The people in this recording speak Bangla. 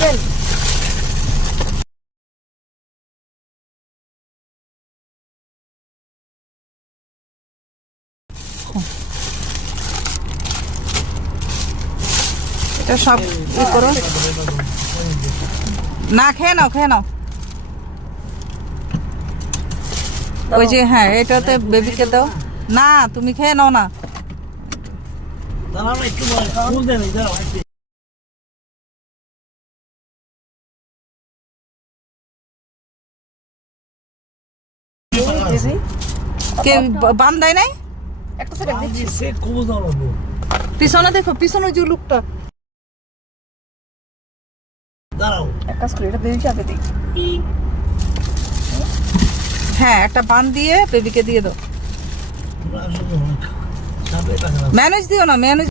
এটা সব ই করো না, খেয়ে নাও খেয়ে নাও। ওই যে হ্যাঁ এটাতে বেবিকে দাও না, তুমি খেয়ে নাও না। কে বান দেয় নাই? একটা সেকেন্ড দিচ্ছি। পিছনে দেখো, পিছনে যে লোকটা। এক কাজ করি, এটা বেবিকে আগে দিই। হ্যাঁ একটা বান দিয়ে বেবিকে দিয়ে দাও। ম্যানেজ দিও না, ম্যানেজ